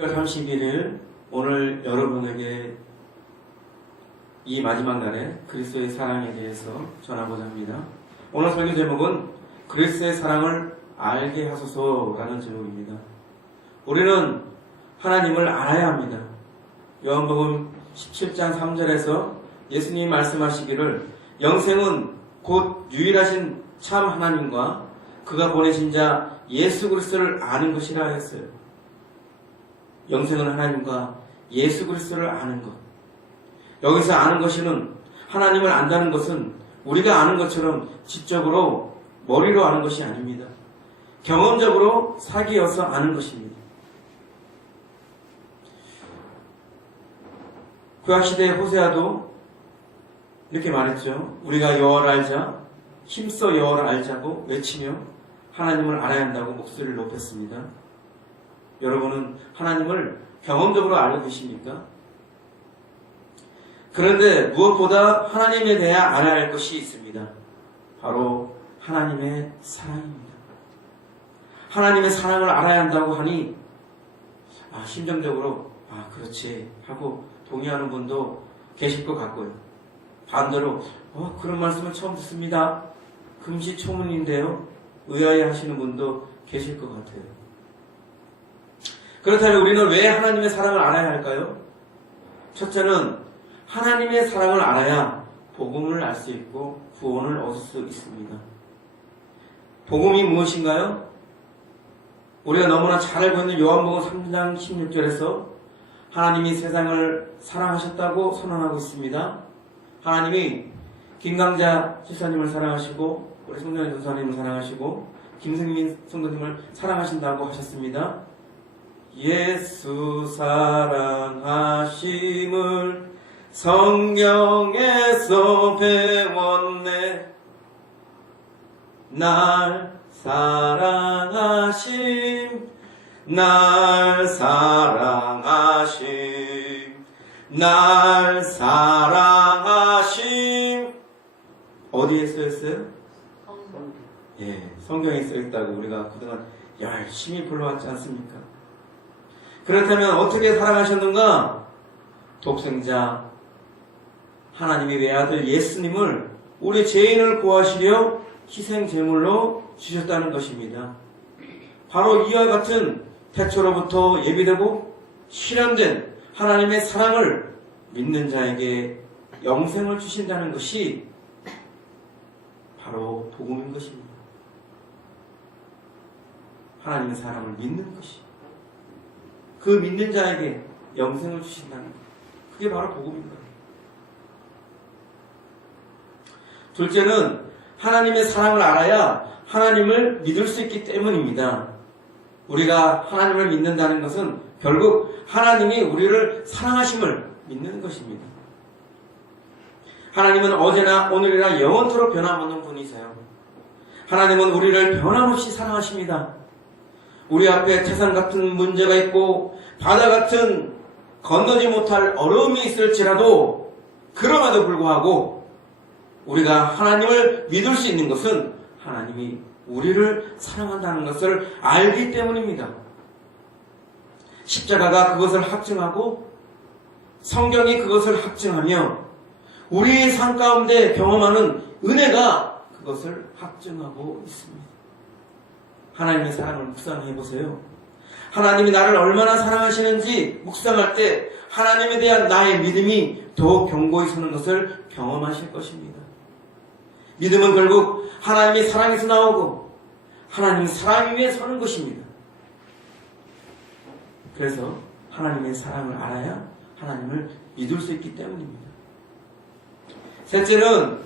10월 31일 오늘 여러분에게 이 마지막 날에 그리스도의 사랑에 대해서 전하고자 합니다. 오늘 설교 제목은 그리스도의 사랑을 알게 하소서라는 제목입니다. 우리는 하나님을 알아야 합니다. 요한복음 17장 3절에서 예수님이 말씀하시기를 영생은 곧 유일하신 참 하나님과 그가 보내신 자 예수 그리스도를 아는 것이라 하였어요. 영생은 하나님과 예수 그리스도를 아는 것. 여기서 아는 것이는 하나님을 안다는 것은 우리가 아는 것처럼 지적으로 머리로 아는 것이 아닙니다. 경험적으로 사귀어서 아는 것입니다. 구약시대의 호세아도 이렇게 말했죠. 우리가 여호와를 알자, 힘써 여호와를 알자고 외치며 하나님을 알아야 한다고 목소리를 높였습니다. 여러분은 하나님을 경험적으로 알고 계십니까? 그런데 무엇보다 하나님에 대해 알아야 할 것이 있습니다. 바로 하나님의 사랑입니다. 하나님의 사랑을 알아야 한다고 하니 심정적으로 그렇지 하고 동의하는 분도 계실 것 같고요. 반대로 그런 말씀을 처음 듣습니다. 금시초문인데요. 의아해 하시는 분도 계실 것 같아요. 그렇다면 우리는 왜 하나님의 사랑을 알아야 할까요? 첫째는 하나님의 사랑을 알아야 복음을 알 수 있고 구원을 얻을 수 있습니다. 복음이 무엇인가요? 우리가 너무나 잘 알고 있는 요한복음 3장 16절에서 하나님이 세상을 사랑하셨다고 선언하고 있습니다. 하나님이 김강자 집사님을 사랑하시고 우리 송정희 전사님을 사랑하시고 김승민 성도님을 사랑하신다고 하셨습니다. 예수 사랑하심을 성경에서 배웠네. 날 사랑하심, 날 사랑하심, 날 사랑하심. 어디에 써있어요? 성경에 써있다고 우리가 그동안 열심히 불러왔지 않습니까? 그렇다면 어떻게 사랑하셨는가? 독생자 하나님의 외아들 예수님을 우리 죄인을 구하시려 희생제물로 주셨다는 것입니다. 바로 이와 같은 태초로부터 예비되고 실현된 하나님의 사랑을 믿는 자에게 영생을 주신다는 것이 바로 복음인 것입니다. 하나님의 사랑을 믿는 것이 그 믿는 자에게 영생을 주신다는 것. 그게 바로 복음입니다. 둘째는 하나님의 사랑을 알아야 하나님을 믿을 수 있기 때문입니다. 우리가 하나님을 믿는다는 것은 결국 하나님이 우리를 사랑하심을 믿는 것입니다. 하나님은 어제나 오늘이나 영원토록 변함없는 분이세요. 하나님은 우리를 변함없이 사랑하십니다. 우리 앞에 태산 같은 문제가 있고 바다 같은 건너지 못할 어려움이 있을지라도 그럼에도 불구하고 우리가 하나님을 믿을 수 있는 것은 하나님이 우리를 사랑한다는 것을 알기 때문입니다. 십자가가 그것을 확증하고 성경이 그것을 확증하며 우리의 삶 가운데 경험하는 은혜가 그것을 확증하고 있습니다. 하나님의 사랑을 묵상해 보세요. 하나님이 나를 얼마나 사랑하시는지 묵상할 때 하나님에 대한 나의 믿음이 더 견고히 서는 것을 경험하실 것입니다. 믿음은 결국 하나님의 사랑에서 나오고 하나님의 사랑 위에 서는 것입니다. 그래서 하나님의 사랑을 알아야 하나님을 믿을 수 있기 때문입니다. 셋째는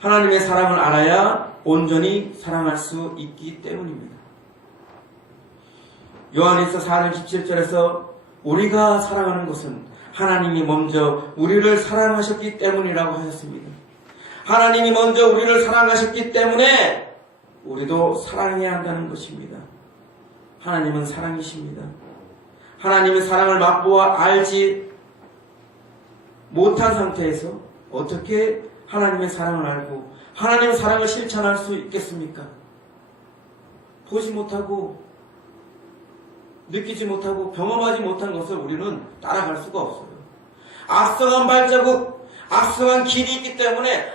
하나님의 사랑을 알아야 온전히 사랑할 수 있기 때문입니다. 요한일서 4장 17절에서 우리가 사랑하는 것은 하나님이 먼저 우리를 사랑하셨기 때문이라고 하셨습니다. 하나님이 먼저 우리를 사랑하셨기 때문에 우리도 사랑해야 한다는 것입니다. 하나님은 사랑이십니다. 하나님의 사랑을 맛보아 알지 못한 상태에서 어떻게 하나님의 사랑을 알고 하나님의 사랑을 실천할 수 있겠습니까? 보지 못하고 느끼지 못하고 경험하지 못한 것을 우리는 따라갈 수가 없어요. 앞서간 발자국, 앞서간 길이 있기 때문에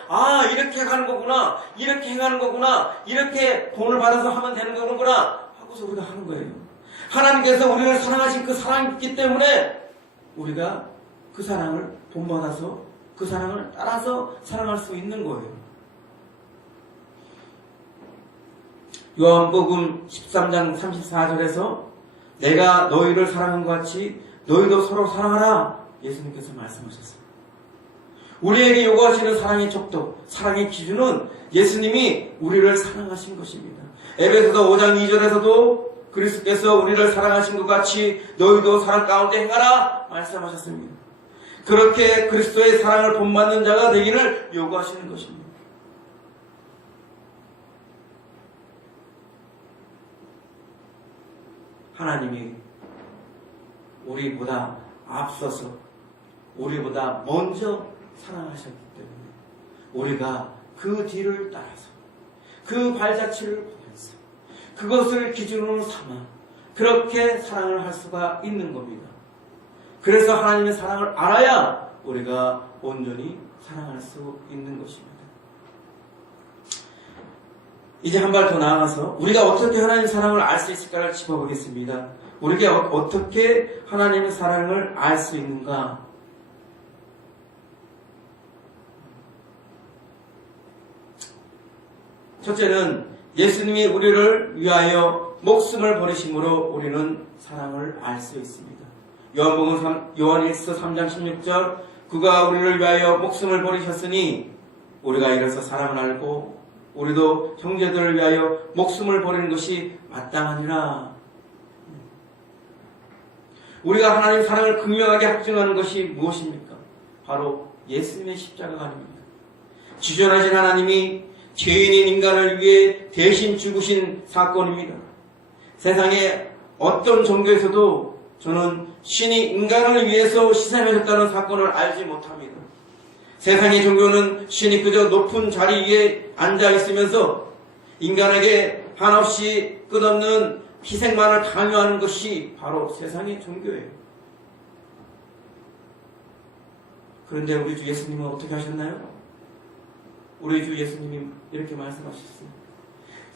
이렇게 가는 거구나, 이렇게 행하는 거구나, 이렇게 본을 받아서 하면 되는 거구나 하고서 우리가 하는 거예요. 하나님께서 우리를 사랑하신 그 사랑이 있기 때문에 우리가 그 사랑을 본받아서 그 사랑을 따라서 사랑할 수 있는 거예요. 요한복음 13장 34절에서 내가 너희를 사랑한 것 같이 너희도 서로 사랑하라 예수님께서 말씀하셨어요. 우리에게 요구하시는 사랑의 척도, 사랑의 기준은 예수님이 우리를 사랑하신 것입니다. 에베소서 5장 2절에서도 그리스도께서 우리를 사랑하신 것 같이 너희도 사랑 가운데 행하라 말씀하셨습니다. 그렇게 그리스도의 사랑을 본받는 자가 되기를 요구하시는 것입니다. 하나님이 우리보다 앞서서 우리보다 먼저 사랑하셨기 때문에 우리가 그 뒤를 따라서 그 발자취를 보면서 그것을 기준으로 삼아 그렇게 사랑을 할 수가 있는 겁니다. 그래서 하나님의 사랑을 알아야 우리가 온전히 사랑할 수 있는 것입니다. 이제 한 발 더 나아가서 우리가 어떻게 하나님의 사랑을 알 수 있을까를 짚어보겠습니다. 우리가 어떻게 하나님의 사랑을 알 수 있는가? 첫째는 예수님이 우리를 위하여 목숨을 버리심으로 우리는 사랑을 알 수 있습니다. 요한일서 3장 16절 그가 우리를 위하여 목숨을 버리셨으니 우리가 이래서 사랑을 알고 우리도 형제들을 위하여 목숨을 버리는 것이 마땅하니라. 우리가 하나님의 사랑을 극명하게 확증하는 것이 무엇입니까? 바로 예수님의 십자가가 아닙니까? 지존하신 하나님이 죄인인 인간을 위해 대신 죽으신 사건입니다. 세상에 어떤 종교에서도 저는 신이 인간을 위해서 희생하셨다는 사건을 알지 못합니다. 세상의 종교는 신이 그저 높은 자리 위에 앉아 있으면서 인간에게 한없이 끝없는 희생만을 강요하는 것이 바로 세상의 종교예요. 그런데 우리 주 예수님은 어떻게 하셨나요? 우리 주 예수님이 이렇게 말씀하셨습니다.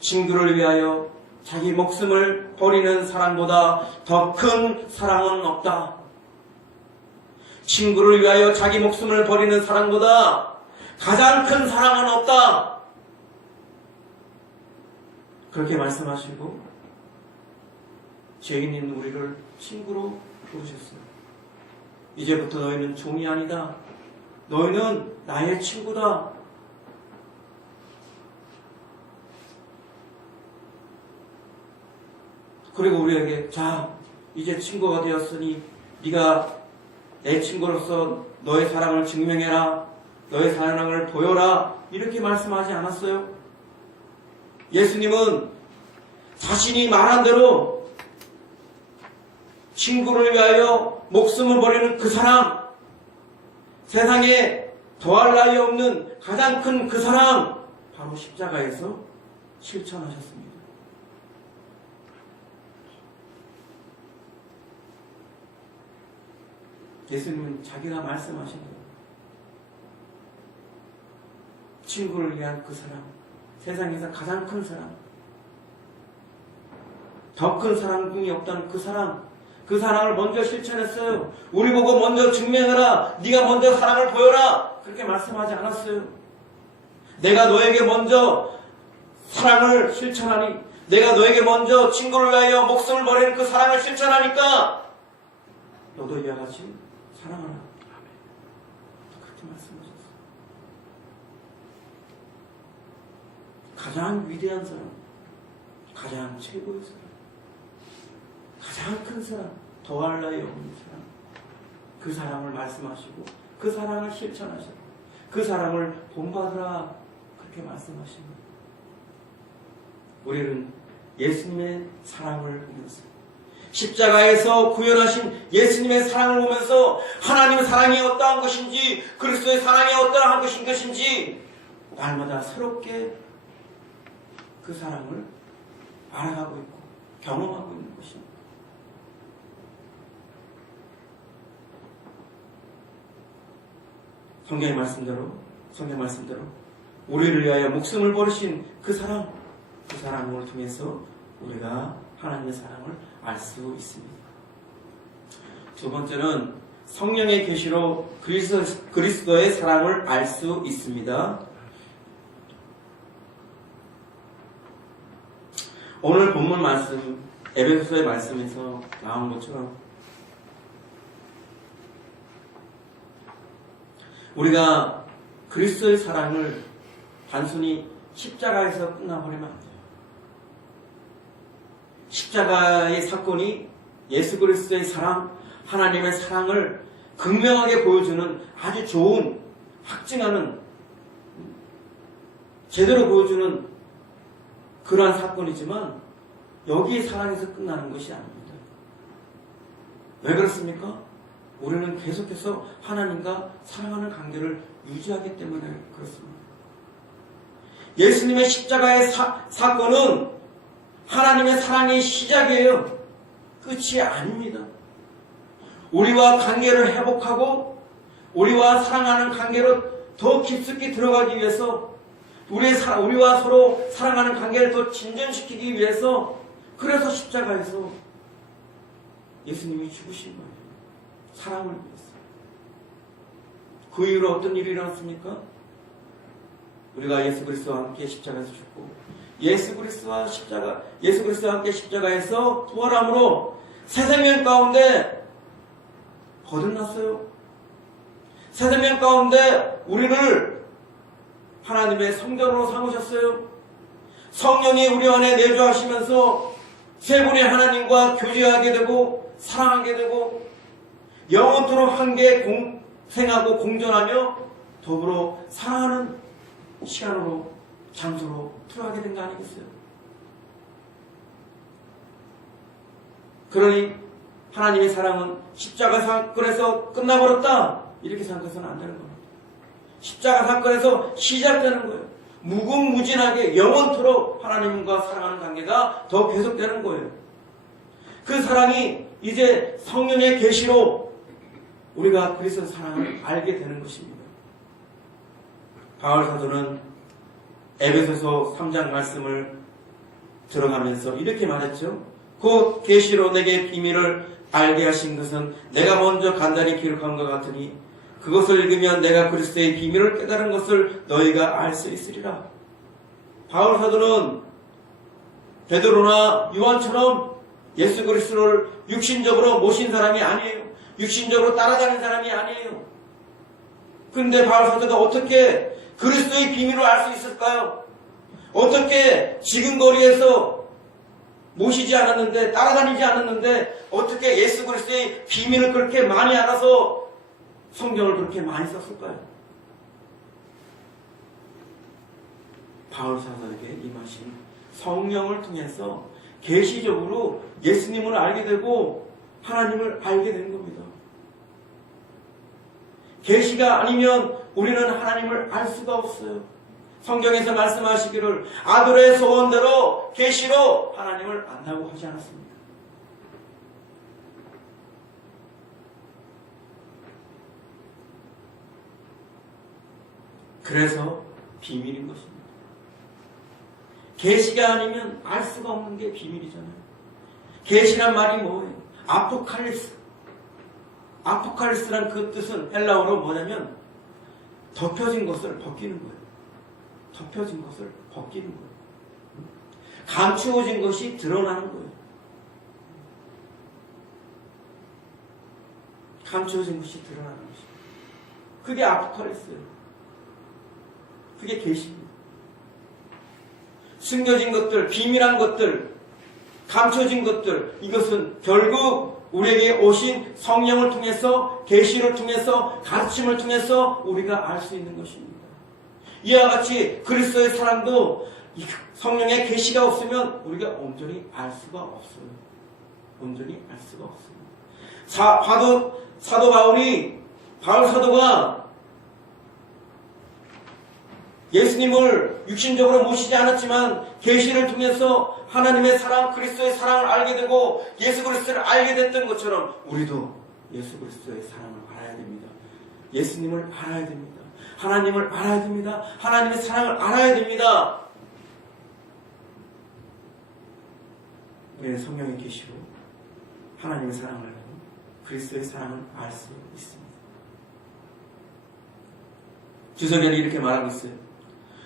친구를 위하여 자기 목숨을 버리는 사랑보다 더 큰 사랑은 없다. 친구를 위하여 자기 목숨을 버리는 사랑보다 가장 큰 사랑은 없다. 그렇게 말씀하시고 죄인인 우리를 친구로 부르셨어요. 이제부터 너희는 종이 아니다. 너희는 나의 친구다. 그리고 우리에게 자 이제 친구가 되었으니 네가 내 친구로서 너의 사랑을 증명해라. 너의 사랑을 보여라. 이렇게 말씀하지 않았어요? 예수님은 자신이 말한 대로 친구를 위하여 목숨을 버리는 그 사랑, 세상에 더할 나위 없는 가장 큰 그 사랑, 바로 십자가에서 실천하셨습니다. 예수님은 자기가 말씀하신 거예요. 친구를 위한 그 사랑, 세상에서 가장 큰 사랑, 더 큰 사랑이 없다는 그 사랑, 그 사랑을 먼저 실천했어요. 우리 보고 먼저 증명해라. 네가 먼저 사랑을 보여라. 그렇게 말씀하지 않았어요. 내가 너에게 먼저 사랑을 실천하니, 내가 너에게 먼저 친구를 위하여 목숨을 버리는 그 사랑을 실천하니까 너도 이와 같이 사랑하라. 그렇게 말씀하셨어요. 가장 위대한 사랑, 가장 최고의 사랑, 가장 큰 사랑, 더할 나위 없는 사랑, 그 사랑을 말씀하시고 그 사랑을 실천하시고 그 사랑을 본받으라 그렇게 말씀하십니다. 우리는 예수님의 사랑을 보면서 십자가에서 구현하신 예수님의 사랑을 보면서 하나님의 사랑이 어떠한 것인지 그리스도의 사랑이 어떠한 것인지 날마다 새롭게 그 사랑을 알아가고 있고 경험하고 있는 것입니다. 성경 말씀대로 우리를 위하여 목숨을 버리신 그 사랑을 통해서 우리가 하나님의 사랑을 알 수 있습니다. 두 번째는 성령의 계시로 그리스도의 사랑을 알 수 있습니다. 오늘 본문 말씀, 에베소서의 말씀에서 나온 것처럼 우리가 그리스도의 사랑을 단순히 십자가에서 끝나버리면 안 돼요. 십자가의 사건이 예수 그리스도의 사랑, 하나님의 사랑을 극명하게 보여주는 아주 좋은, 확증하는, 제대로 보여주는 그러한 사건이지만 여기에 사랑에서 끝나는 것이 아닙니다. 왜 그렇습니까? 우리는 계속해서 하나님과 사랑하는 관계를 유지하기 때문에 그렇습니다. 예수님의 십자가의 사건은 하나님의 사랑의 시작이에요. 끝이 아닙니다. 우리와 관계를 회복하고 우리와 사랑하는 관계로 더 깊숙이 들어가기 위해서 우리와 서로 사랑하는 관계를 더 진전시키기 위해서 그래서 십자가에서 예수님이 죽으신 거예요. 사랑을 위해서. 그 이후로 어떤 일이 일어났습니까? 우리가 예수 그리스도와 함께 십자가에서 죽고 예수 그리스도와 함께 십자가에서 부활함으로 새 생명 가운데 거듭났어요. 새 생명 가운데 우리를 하나님의 성전으로 삼으셨어요. 성령이 우리 안에 내주하시면서 세 분의 하나님과 교제하게 되고 사랑하게 되고 영원토록 함께 공생하고 공존하며 더불어 사랑하는 시간으로 장소로 들어가게 된 거 아니겠어요? 그러니 하나님의 사랑은 십자가 사건에서 끝나버렸다 이렇게 생각해서는 안 되는 겁니다. 십자가 사건에서 시작되는 거예요. 무궁무진하게 영원토록 하나님과 사랑하는 관계가 더 계속되는 거예요. 그 사랑이 이제 성령의 계시로 우리가 그리스도의 사랑을 알게 되는 것입니다. 바울 사도는 에베소서 3장 말씀을 들어가면서 이렇게 말했죠. 곧 계시로 내게 비밀을 알게 하신 것은 내가 먼저 간단히 기록한 것 같으니 그것을 읽으면 내가 그리스도의 비밀을 깨달은 것을 너희가 알 수 있으리라. 바울 사도는 베드로나 요한처럼 예수 그리스도를 육신적으로 모신 사람이 아니에요. 육신적으로 따라가는 사람이 아니에요. 그런데 바울 사도가 어떻게 그리스도의 비밀을 알 수 있을까요? 어떻게 지금 거리에서 모시지 않았는데 따라다니지 않았는데 어떻게 예수 그리스도의 비밀을 그렇게 많이 알아서 성경을 그렇게 많이 썼을까요? 바울 사도에게 임하신 성령을 통해서 계시적으로 예수님을 알게 되고 하나님을 알게 된 겁니다. 계시가 아니면 우리는 하나님을 알 수가 없어요. 성경에서 말씀하시기를 아들의 소원대로 계시로 하나님을 안다고 하지 않았습니다. 그래서 비밀인 것입니다. 계시가 아니면 알 수가 없는 게 비밀이잖아요. 계시란 말이 뭐예요? 아포칼리스. 아포칼리스란 그 뜻은 헬라어로 뭐냐면 덮여진 것을 벗기는 거예요. 덮여진 것을 벗기는 거예요. 감추어진 것이 드러나는 거예요. 감추어진 것이 드러나는 것이에요. 그게 아포칼리스예요. 그게 계시입니다. 숨겨진 것들, 비밀한 것들, 감춰진 것들, 이것은 결국 우리에게 오신 성령을 통해서, 계시를 통해서, 가르침을 통해서 우리가 알 수 있는 것입니다. 이와 같이 그리스도의 사랑도 성령의 계시가 없으면 우리가 온전히 알 수가 없어요. 온전히 알 수가 없습니다. 사도 바울 사도가 예수님을 육신적으로 모시지 않았지만 계시를 통해서 하나님의 사랑, 그리스도의 사랑을 알게 되고 예수 그리스도를 알게 됐던 것처럼 우리도 예수 그리스도의 사랑을 알아야 됩니다. 예수님을 알아야 됩니다. 하나님을 알아야 됩니다. 하나님의 사랑을 알아야 됩니다. 우리는 성령의 계시로 하나님의 사랑을 알고 그리스도의 사랑을 알 수 있습니다. 주석에는 이렇게 말하고 있어요.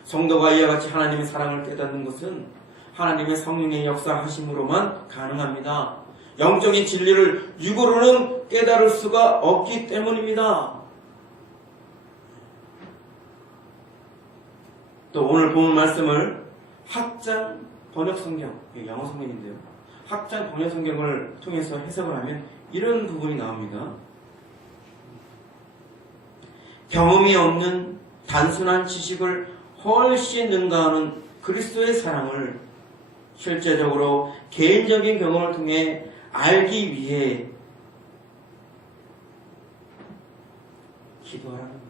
성도가 이와 같이 하나님의 사랑을 깨닫는 것은 하나님의 성령의 역사하심으로만 가능합니다. 영적인 진리를 육으로는 깨달을 수가 없기 때문입니다. 또 오늘 본 말씀을 학장 번역성경, 영어 성경인데요. 학장 번역성경을 통해서 해석을 하면 이런 부분이 나옵니다. 경험이 없는 단순한 지식을 훨씬 능가하는 그리스도의 사랑을 실제적으로 개인적인 경험을 통해 알기 위해 기도하라는 거예요.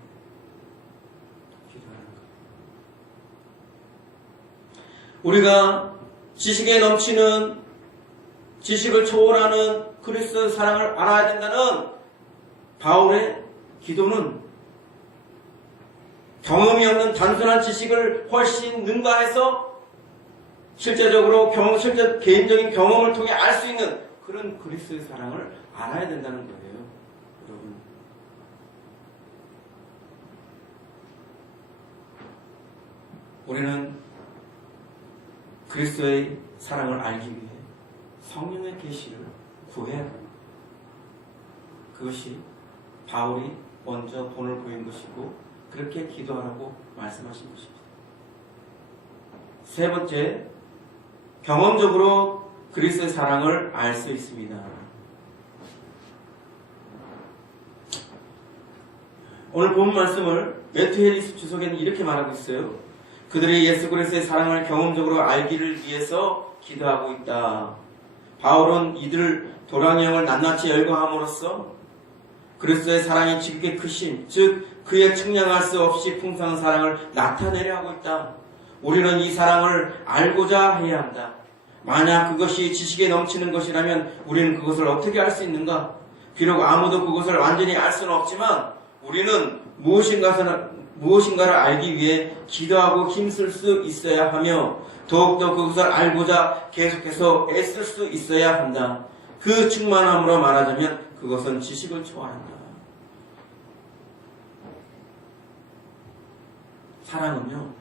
우리가 지식에 넘치는, 지식을 초월하는 그리스도의 사랑을 알아야 된다는 바울의 기도는 경험이 없는 단순한 지식을 훨씬 능가해서 실제적으로 개인적인 경험을 통해 알 수 있는 그런 그리스도의 사랑을 알아야 된다는 거예요. 여러분, 우리는 그리스도의 사랑을 알기 위해 성령의 계시를 구해야 합니다. 그것이 바울이 먼저 본을 보인 것이고 그렇게 기도하라고 말씀하신 것입니다. 세 번째, 경험적으로 그리스도의 사랑을 알 수 있습니다. 오늘 본 말씀을 메투헬리스 주석에는 이렇게 말하고 있어요. 그들이 예수 그리스도의 사랑을 경험적으로 알기를 위해서 기도하고 있다. 바울은 이들 도량형을 낱낱이 열거함으로써 그리스도의 사랑이 지극히 크신, 즉 그의 측량할 수 없이 풍성한 사랑을 나타내려 하고 있다. 우리는 이 사랑을 알고자 해야 한다. 만약 그것이 지식에 넘치는 것이라면 우리는 그것을 어떻게 알 수 있는가? 비록 아무도 그것을 완전히 알 수는 없지만 우리는 무엇인가를 알기 위해 기도하고 힘쓸 수 있어야 하며 더욱더 그것을 알고자 계속해서 애쓸 수 있어야 한다. 그 충만함으로 말하자면 그것은 지식을 초월한다. 사랑은요,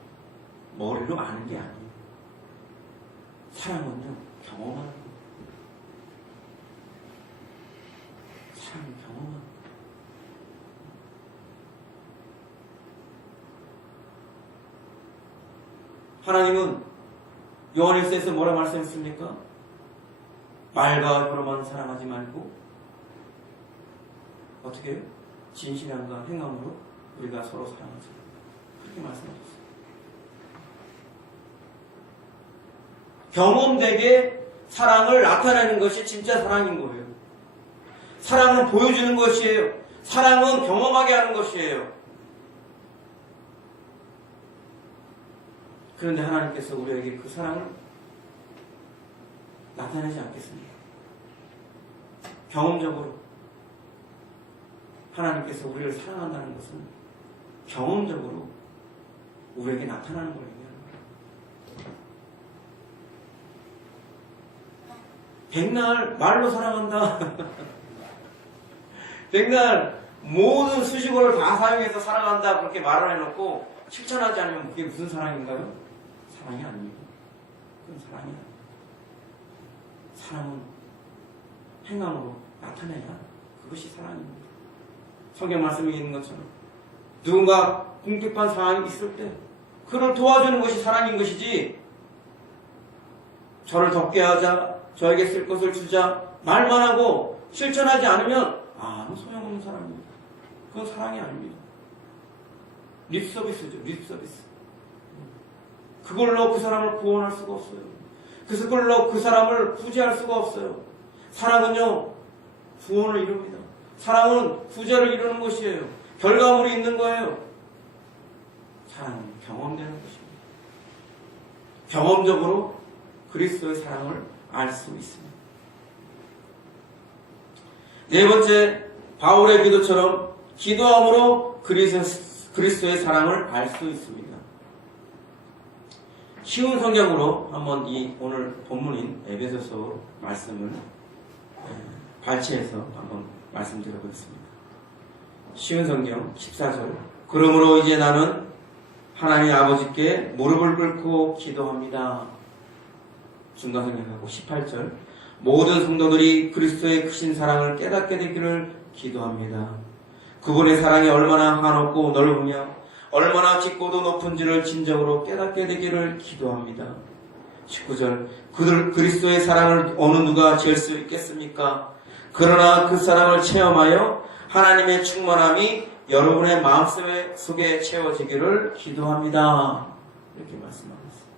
머리로 아는 게 아니에요. 사랑은요, 경험하는 거예요. 사랑은 경험하는 거예요. 하나님은 요한일서에서 뭐라 말씀했습니까? 말과 혀로만 사랑하지 말고 어떻게 해요? 진실함과 행함으로 우리가 서로 사랑하자. 그렇게 말씀하셨어요. 경험되게 사랑을 나타내는 것이 진짜 사랑인 거예요. 사랑은 보여주는 것이에요. 사랑은 경험하게 하는 것이에요. 그런데 하나님께서 우리에게 그 사랑을 나타내지 않겠습니까? 경험적으로 하나님께서 우리를 사랑한다는 것은 경험적으로 우리에게 나타나는 걸 얘기하는 거예요. 백날 말로 사랑한다. 백날 모든 수식어를 다 사용해서 사랑한다 그렇게 말을 해놓고 실천하지 않으면 그게 무슨 사랑인가요? 사랑이 아닙니다. 그건 사랑이 아닙니다. 사랑은 행함으로 나타내야 그것이 사랑입니다. 성경 말씀에 있는 것처럼 누군가 궁핍한 상황이 있을 때 그를 도와주는 것이 사랑인 것이지, 저를 덮게 하자, 저에게 쓸 것을 주자 말만 하고 실천하지 않으면 소용없는 사람입니다. 그건 사랑이 아닙니다. 립서비스죠. 립서비스. 그걸로 그 사람을 구원할 수가 없어요. 그걸로 그 사람을 구제할 수가 없어요. 사랑은요, 구원을 이룹니다. 사랑은 구제를 이루는 것이에요. 결과물이 있는 거예요. 사랑은 경험되는 것입니다. 경험적으로 그리스도의 사랑을 알 수 있습니다. 네 번째, 바울의 기도처럼 기도함으로 그리스도의 사랑을 알 수 있습니다. 쉬운 성경으로 한번 이 오늘 본문인 에베소서 말씀을 발췌해서 한번 말씀드려보겠습니다. 쉬운 성경 14절. 그러므로 이제 나는 하나님 아버지께 무릎을 꿇고 기도합니다. 중간 성경하고 18절. 모든 성도들이 그리스도의 크신 사랑을 깨닫게 되기를 기도합니다. 그분의 사랑이 얼마나 한없고 넓으며 얼마나 깊고도 높은지를 진정으로 깨닫게 되기를 기도합니다. 19절. 그리스도의 사랑을 어느 누가 잴 수 있겠습니까? 그러나 그 사랑을 체험하여 하나님의 충만함이 여러분의 마음속에 채워지기를 기도합니다. 이렇게 말씀하고 있습니다.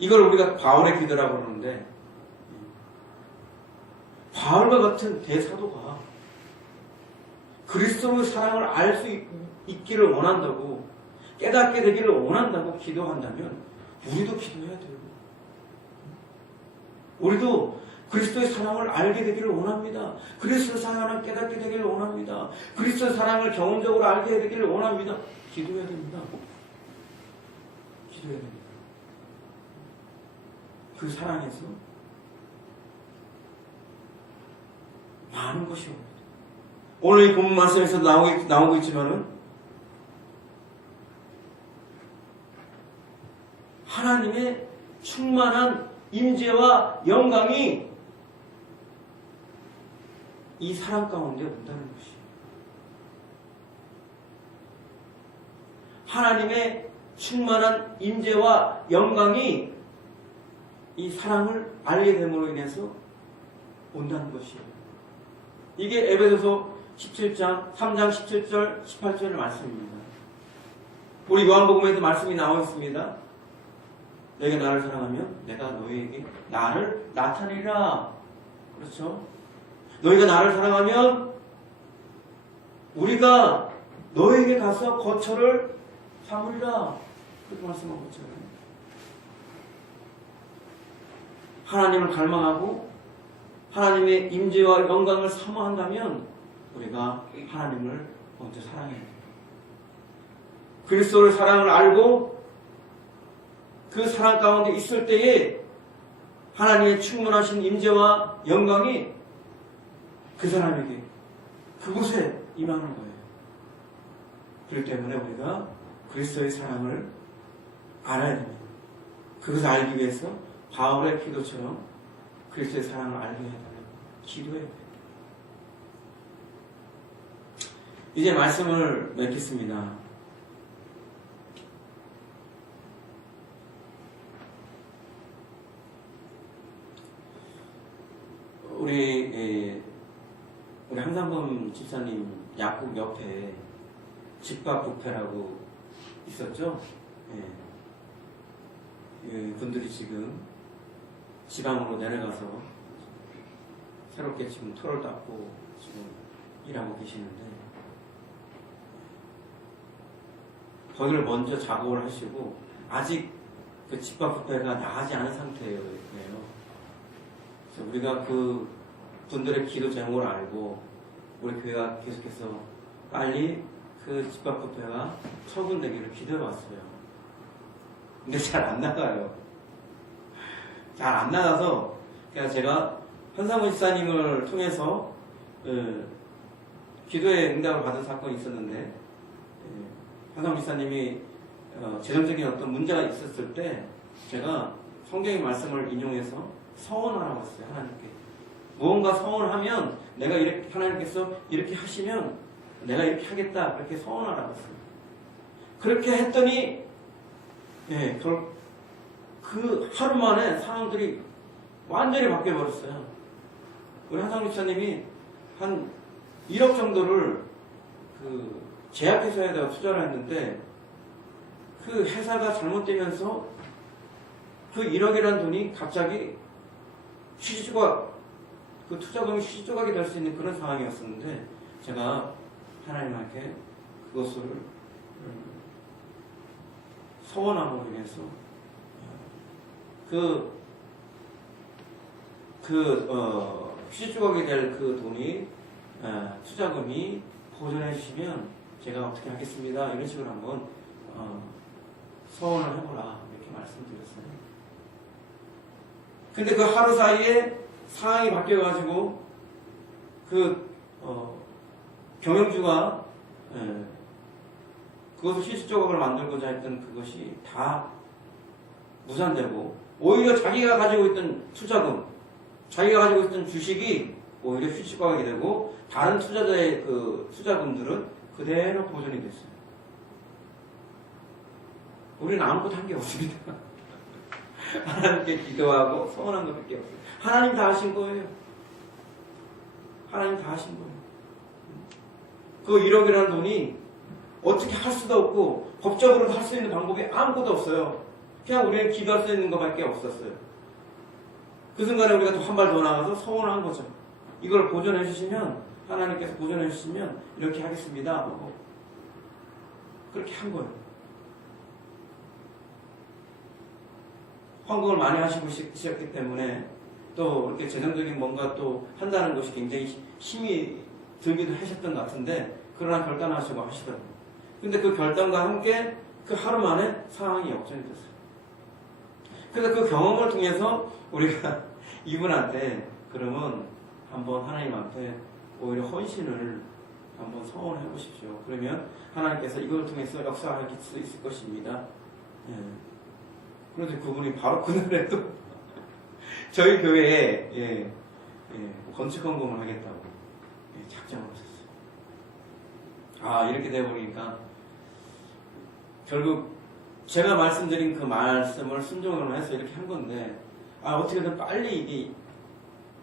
이걸 우리가 바울의 기도라고 그러는데, 바울과 같은 대사도가 그리스도의 사랑을 알 수 있기를 원한다고, 깨닫게 되기를 원한다고 기도한다면 우리도 기도해야 돼요. 우리도 그리스도의 사랑을 알게 되기를 원합니다. 그리스도의 사랑을 깨닫게 되기를 원합니다. 그리스도의 사랑을 경험적으로 알게 되기를 원합니다. 기도해야 됩니다. 기도해야 됩니다. 그 사랑에서 많은 것이 옵니다. 오늘 이 본문 말씀에서 나오고 있지만은 하나님의 충만한 임재와 영광이 이 사랑 가운데 온다는 것이에요. 하나님의 충만한 임재와 영광이 이 사랑을 알게 됨으로 인해서 온다는 것이에요. 이게 에베소서 17장 3장 17절 18절의 말씀입니다. 우리 요한복음에도 말씀이 나와 있습니다. 너희가 나를 사랑하면 내가 너희에게 나를 나타내리라. 그렇죠? 너희가 나를 사랑하면 우리가 너희에게 가서 거처를 삼으리라. 그렇게 말씀한 것처럼 하나님을 갈망하고 하나님의 임재와 영광을 사모한다면 우리가 하나님을 먼저 사랑해야 됩니다. 그리스도의 사랑을 알고 그 사랑 가운데 있을 때에 하나님의 충만하신 임재와 영광이 그 사람에게 그곳에 임하는 거예요. 그렇기 때문에 우리가 그리스도의 사랑을 알아야 됩니다. 그것을 알기 위해서 바울의 기도처럼 그리스도의 사랑을 알게 해야 됩니다. 기도해야 돼요. 이제 말씀을 맺겠습니다. 우리 한상범 집사님 약국 옆에 집밥 뷔페라고 있었죠? 분들이 지금 지방으로 내려가서 새롭게 지금 터를 닦고 지금 일하고 계시는데 거기를 먼저 작업을 하시고 아직 그 집밥 뷔페가 나가지 않은 상태예요. 그래서 우리가 그 분들의 기도 제목을 알고 우리 교회가 계속해서 빨리 그 집밥 뷔페가 처분되기를 기도해 왔어요. 근데 잘 안 나가요. 잘 안 나가서 제가 한상훈 집사님을 통해서 기도의 응답을 받은 사건이 있었는데 한상훈 집사님이 재정적인 어떤 문제가 있었을 때 제가 성경의 말씀을 인용해서 서원하라고 했어요. 하나님께. 무언가 서원하면 내가 이렇게 하나님께서 이렇게 하시면 내가 이렇게 하겠다. 그렇게 서원하라고 했어요. 그렇게 했더니 그 하루 만에 상황들이 완전히 바뀌어버렸어요. 우리 한상훈 집사님이 한 1억 정도를 그 제약회사에다가 투자를 했는데 그 회사가 잘못되면서 그 1억이라는 돈이 갑자기 그 투자금이 휴지 조각이 될 수 있는 그런 상황이었었는데 제가 하나님께 그것을 서원함으로 인해서 휴지 조각이 될 그 돈이 투자금이 보존해 주시면 제가 어떻게 하겠습니다. 이런 식으로 한번 서원을 해보라 이렇게 말씀드렸어요. 근데 그 하루 사이에 상황이 바뀌어가지고 그 경영주가 그것을 휴지 조각을 만들고자 했던 그것이 다 무산되고 오히려 자기가 가지고 있던 투자금, 자기가 가지고 있던 주식이 오히려 휴지 조각이 되고 다른 투자자의 그 투자금들은 그대로 보존이 됐어요. 우리는 아무것도 한 게 없습니다. 하나님께 기도하고 소원한 것밖에 없어요. 하나님 다 하신 거예요. 하나님 다 하신 거예요. 그 1억이라는 돈이 어떻게 할 수도 없고 법적으로도 할 수 있는 방법이 아무것도 없어요. 그냥 우리는 기도할 수 있는 것밖에 없었어요. 그 순간에 우리가 또 한 발 더 나가서 소원을 한 거죠. 이걸 보존해 주시면, 하나님께서 보존해 주시면 이렇게 하겠습니다 하고 그렇게 한 거예요. 헌금을 많이 하시고 계셨기 때문에 또 이렇게 재정적인 뭔가 또 한다는 것이 굉장히 힘이 들기도 하셨던 것 같은데, 그러나 결단하시고 하시더라고요. 근데 그 결단과 함께 그 하루 만에 상황이 역전이 됐어요. 그래서 그 경험을 통해서 우리가 이분한테 그러면 한번 하나님한테 오히려 헌신을 한번 서원해 보십시오. 그러면 하나님께서 이걸 통해서 역사할 수 있을 것입니다. 예. 그런데 그분이 바로 그날에 또 저희 교회에 건축 헌금을 하겠다고 작정을 하셨어요. 이렇게 되어버리니까 결국 제가 말씀드린 그 말씀을 순종을 해서 이렇게 한 건데, 어떻게든 빨리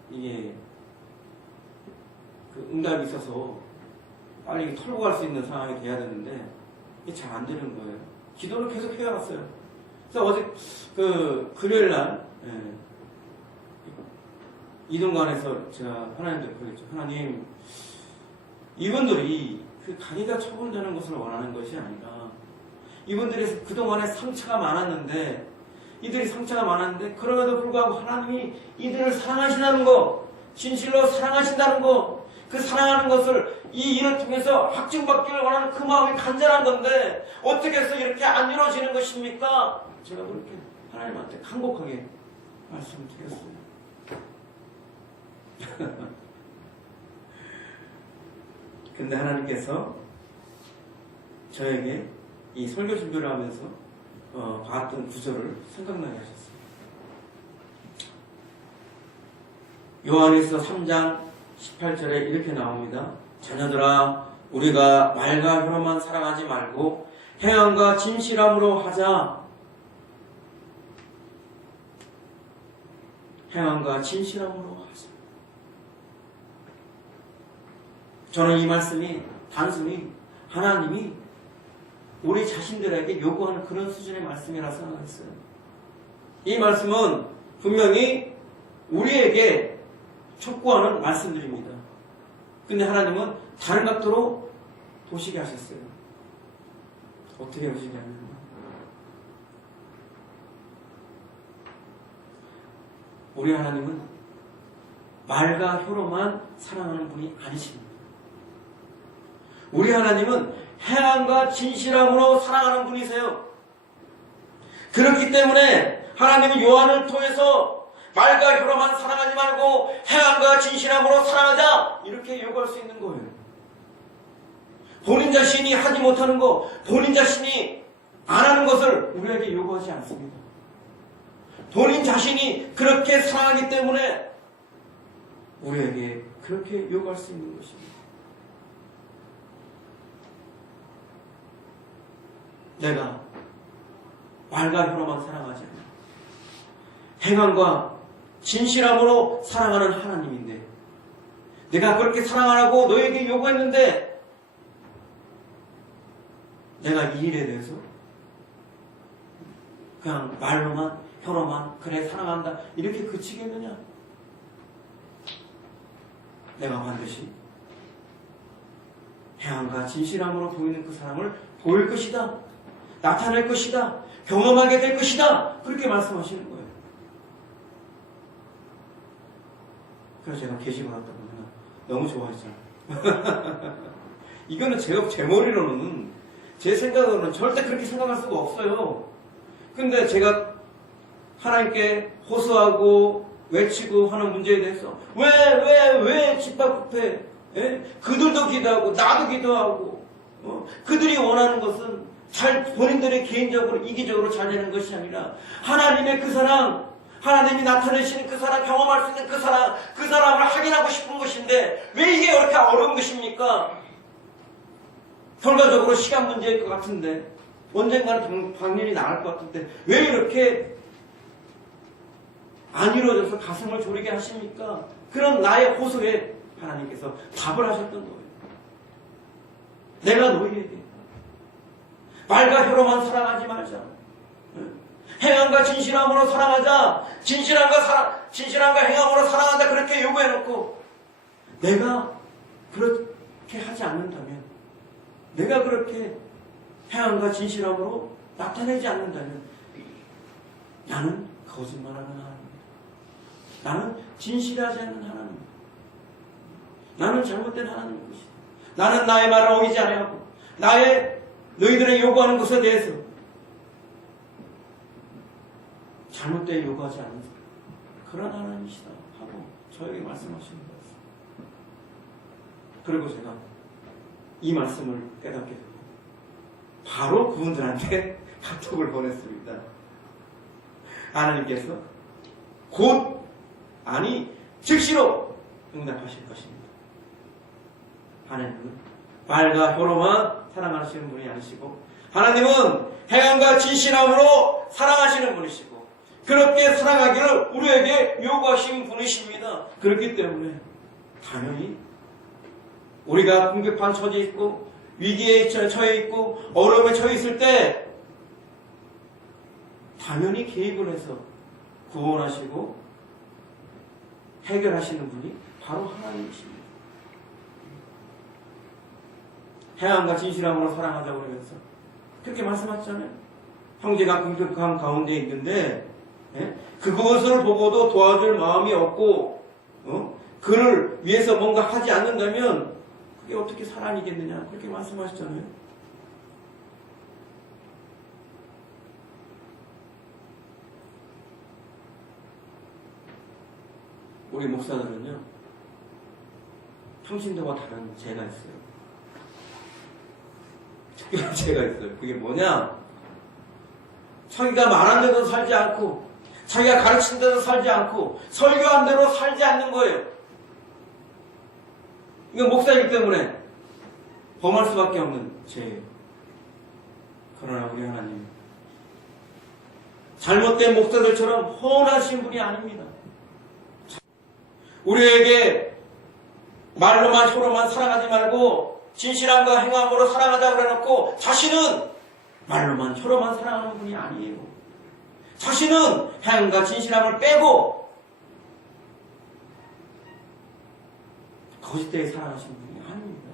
이게 그 응답이 있어서 빨리 털고 갈 수 있는 상황이 돼야 되는데 이게 잘 안 되는 거예요. 기도를 계속 해왔어요. 그래서 어제 그 금요일 날 이동관에서 제가 하나님께 그랬죠. 하나님, 이분들이 그 가리가 처분되는 것을 원하는 것이 아니라 이분들이 그동안에 상처가 많았는데, 그럼에도 불구하고 하나님이 이들을 사랑하신다는 거, 진실로 사랑하신다는 거, 그 사랑하는 것을 이 일을 통해서 확증받기를 원하는 그 마음이 간절한 건데 어떻게 해서 이렇게 안 이루어지는 것입니까? 제가 그렇게 하나님한테 간곡하게 말씀드렸어요. 근데 하나님께서 저에게 이 설교 준비를 하면서 봤던 구절을 생각나게 하셨어요. 요한일서 3장 18절에 이렇게 나옵니다. 자녀들아, 우리가 말과 혀로만 사랑하지 말고 행함과 진실함으로 하자. 행함과 진실함으로 하자. 저는 이 말씀이 단순히 하나님이 우리 자신들에게 요구하는 그런 수준의 말씀이라 생각했어요. 이 말씀은 분명히 우리에게 촉구하는 말씀들입니다. 근데 하나님은 다른 각도로 보시게 하셨어요. 어떻게 보시냐면, 우리 하나님은 말과 혀로만 사랑하는 분이 아니십니다. 우리 하나님은 행함과 진실함으로 사랑하는 분이세요. 그렇기 때문에 하나님은 요한을 통해서 말과 혀로만 사랑하지 말고 행함과 진실함으로 사랑하자, 이렇게 요구할 수 있는 거예요. 본인 자신이 하지 못하는 거, 본인 자신이 안 하는 것을 우리에게 요구하지 않습니다. 본인 자신이 그렇게 사랑하기 때문에 우리에게 그렇게 요구할 수 있는 것입니다. 내가 말과 혀로만 사랑하지 않아 행함과 진실함으로 사랑하는 하나님인데, 내가 그렇게 사랑하라고 너에게 요구했는데 내가 이 일에 대해서 그냥 말로만 혀로만 그래 사랑한다 이렇게 그치겠느냐? 내가 반드시 행함과 진실함으로 보이는 그 사랑을 보일 것이다, 나타낼 것이다, 경험하게 될 것이다, 그렇게 말씀하시는 거예요. 그래서 제가 게시받았다 보면 너무 좋아했잖아요. 이거는 제 머리로는, 제 생각으로는 절대 그렇게 생각할 수가 없어요. 근데 제가 하나님께 호소하고 외치고 하는 문제에 대해서 왜 집합급해? 그들도 기도하고 나도 기도하고 그들이 원하는 것은 본인들의 개인적으로 이기적으로 잘 되는 것이 아니라 하나님의 그 사랑, 하나님이 나타내시는 그 사랑, 경험할 수 있는 그 사랑을 확인하고 싶은 것인데 왜 이게 그렇게 어려운 것입니까? 결과적으로 시간 문제일 것 같은데, 언젠가는 당연히 나갈 것 같은데 왜 이렇게 안 이루어져서 가슴을 졸이게 하십니까? 그런 나의 호소에 하나님께서 답을 하셨던 거예요. 내가 너희에게 말과 혀로만 사랑하지 말자. 행함과 진실함으로 사랑하자. 진실함과 행함으로 사랑하자. 그렇게 요구해놓고 내가 그렇게 하지 않는다면, 내가 그렇게 행함과 진실함으로 나타내지 않는다면 나는 거짓말하는 하나님이다. 나는 진실하지 않는 하나님이다. 나는 잘못된 하나님인 것이다. 나는 나의 말을 어기지 아니하고 너희들의 요구하는 것에 대해서 잘못되게 요구하지 않는 그런 하나님이시다 하고 저에게 말씀하시는 거였습니다. 그리고 제가 이 말씀을 깨닫게 되고 바로 그분들한테 카톡을 보냈습니다. 하나님께서 즉시로 응답하실 것입니다. 하나님은 말과 혀로만 사랑하시는 분이 아니시고, 하나님은 행함과 진실함으로 사랑하시는 분이시고, 그렇게 사랑하기를 우리에게 요구하신 분이십니다. 그렇기 때문에 당연히 우리가 궁핍한 처지에 있고 위기에 처해 있고 어려움에 처해 있을 때 당연히 개입을 해서 구원하시고 해결하시는 분이 바로 하나님이십니다. 행함과 진실함으로 사랑하자고 그러면서 그렇게 말씀하셨잖아요. 형제가 궁핍한 가운데 있는데 그것을 보고도 도와줄 마음이 없고 그를 위해서 뭔가 하지 않는다면 그게 어떻게 사랑이겠느냐, 그렇게 말씀하셨잖아요. 우리 목사들은요, 평신도와 다른 죄가 있어요. 특별한 죄가 있어요. 그게 뭐냐? 자기가 말한 대로 살지 않고, 자기가 가르친 대로 살지 않고, 설교한 대로 살지 않는 거예요. 이건 목사이기 때문에 범할 수밖에 없는 죄예요. 그러나 우리 하나님, 잘못된 목사들처럼 혼하신 분이 아닙니다. 우리에게 말로만 혀로만 사랑하지 말고 진실함과 행함으로 사랑하자고 그래놓고 자신은 말로만 혀로만 사랑하는 분이 아니에요. 자신은 행함과 진실함을 빼고 거짓되게 사랑하시는 분이 아닙니다.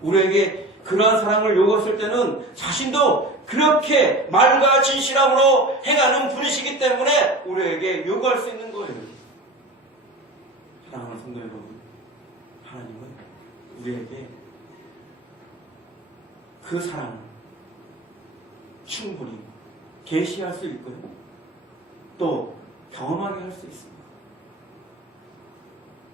우리에게 그러한 사랑을 요구했을 때는 자신도 그렇게 말과 진실함으로 행하는 분이시기 때문에 우리에게 요구할 수 있는 거예요. 사랑하는 성도 여러분, 하나님은 우리에게 그 사랑을 충분히 계시할 수 있고요, 또 경험하게 할 수 있습니다.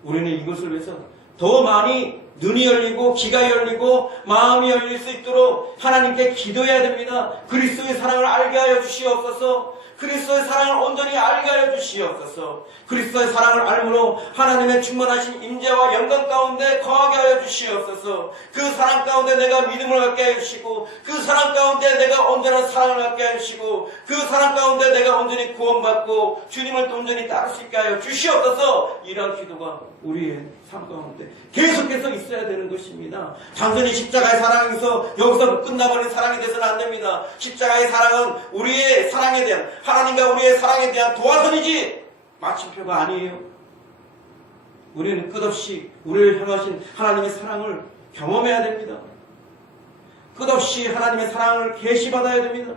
우리는 이것을 위해서 더 많이 눈이 열리고 귀가 열리고 마음이 열릴 수 있도록 하나님께 기도해야 됩니다. 그리스도의 사랑을 알게 하여 주시옵소서. 그리스도의 사랑을 온전히 알게 하여 주시옵소서. 그리스도의 사랑을 알므로 하나님의 충만하신 임재와 영광 가운데 거하게 하여 주시옵소서. 그 사랑 가운데 내가 믿음을 갖게 하여 주시고, 그 사랑 가운데 내가 온전한 사랑을 갖게 하여 주시고, 그 사랑 가운데 내가 온전히 구원받고 주님을 또 온전히 따를 수 있게 하여 주시옵소서. 이러한 기도가 우리의 삶 가운데 계속해서 있어야 되는 것입니다. 단순히 십자가의 사랑에서 여기서 끝나버린 사랑이 돼서는 안 됩니다. 십자가의 사랑은 우리의 사랑에 대한, 하나님과 우리의 사랑에 대한 도화선이지 마침표가 아니에요. 우리는 끝없이 우리를 향하신 하나님의 사랑을 경험해야 됩니다. 끝없이 하나님의 사랑을 계시받아야 됩니다.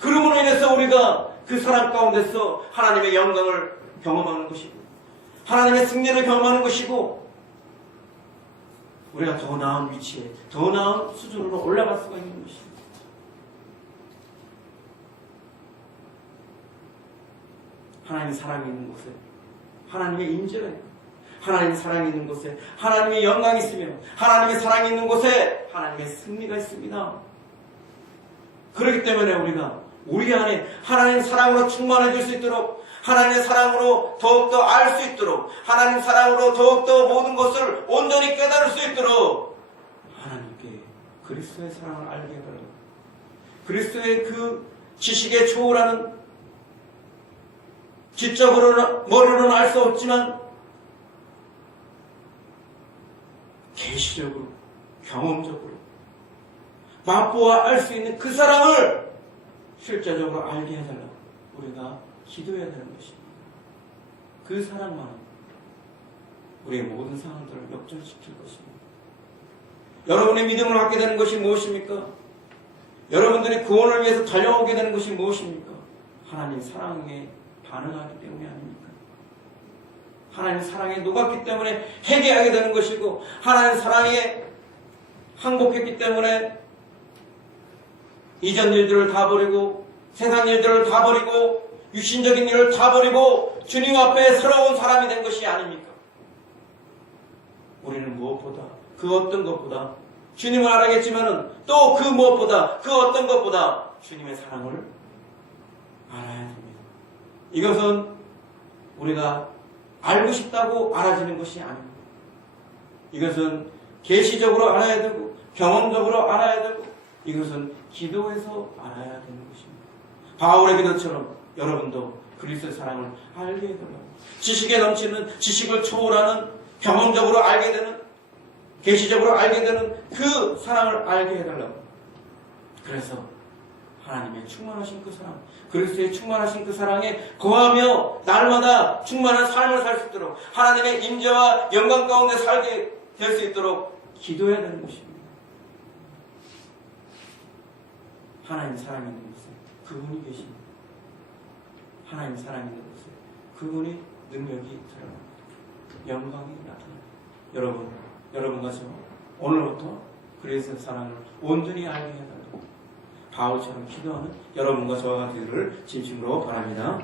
그러므로 인해서 우리가 그 사랑 가운데서 하나님의 영광을 경험하는 것이고, 하나님의 승리를 경험하는 것이고 우리가 더 나은 위치에, 더 나은 수준으로 올라갈 수가 있는 것입니다. 하나님의 사랑이 있는 곳에 하나님의 임재가 있고, 하나님의 사랑이 있는 곳에 하나님의 영광이 있으며, 하나님의 사랑이 있는 곳에 하나님의 승리가 있습니다. 그렇기 때문에 우리가 우리 안에 하나님의 사랑으로 충만해질 수 있도록, 하나님의 사랑으로 더욱더 알 수 있도록, 하나님의 사랑으로 더욱더 모든 것을 온전히 깨달을 수 있도록 하나님께 그리스도의 사랑을 알게 해달라고, 그리스도의 그 지식에 초월하는, 지적으로는 알 수 없지만 계시적으로, 경험적으로 맛보아 알 수 있는 그 사랑을 실제적으로 알게 해달라고 우리가 기도해야 되는 것입니다. 그 사랑만은 우리의 모든 상황들을 역전시킬 것입니다. 여러분의 믿음을 갖게 되는 것이 무엇입니까? 여러분들이 구원을 위해서 달려오게 되는 것이 무엇입니까? 하나님 사랑에 반응하기 때문이 아닙니까? 하나님 사랑에 녹았기 때문에 회개하게 되는 것이고, 하나님 사랑에 항복했기 때문에 이전 일들을 다 버리고, 세상 일들을 다 버리고, 육신적인 일을 다 버리고 주님 앞에 새로운 사람이 된 것이 아닙니까? 우리는 무엇보다, 그 어떤 것보다 주님을 알아야겠지만은 또 그 무엇보다, 그 어떤 것보다 주님의 사랑을 알아야 됩니다. 이것은 우리가 알고 싶다고 알아지는 것이 아닙니다. 이것은 계시적으로 알아야 되고, 경험적으로 알아야 되고, 이것은 기도해서 알아야 되는 것입니다. 바울의 기도처럼 여러분도 그리스도의 사랑을 알게 해달라고, 지식에 넘치는, 지식을 초월하는, 경험적으로 알게 되는, 계시적으로 알게 되는 그 사랑을 알게 해달라고. 그래서 하나님의 충만하신 그 사랑, 그리스도의 충만하신 그 사랑에 거하며 날마다 충만한 삶을 살 수 있도록, 하나님의 임재와 영광 가운데 살게 될 수 있도록 기도해야 되는 것입니다. 하나님 사랑이 있는 곳에 그분이 계십니다. 하나님 사랑이 있는 곳에 그분의 능력이 드러납니다. 영광이 나타납니다. 여러분과 저 오늘부터 그리스도의 사랑을 온전히 알게 해달라고 바울처럼 기도하는 여러분과 저와 되기를 진심으로 바랍니다.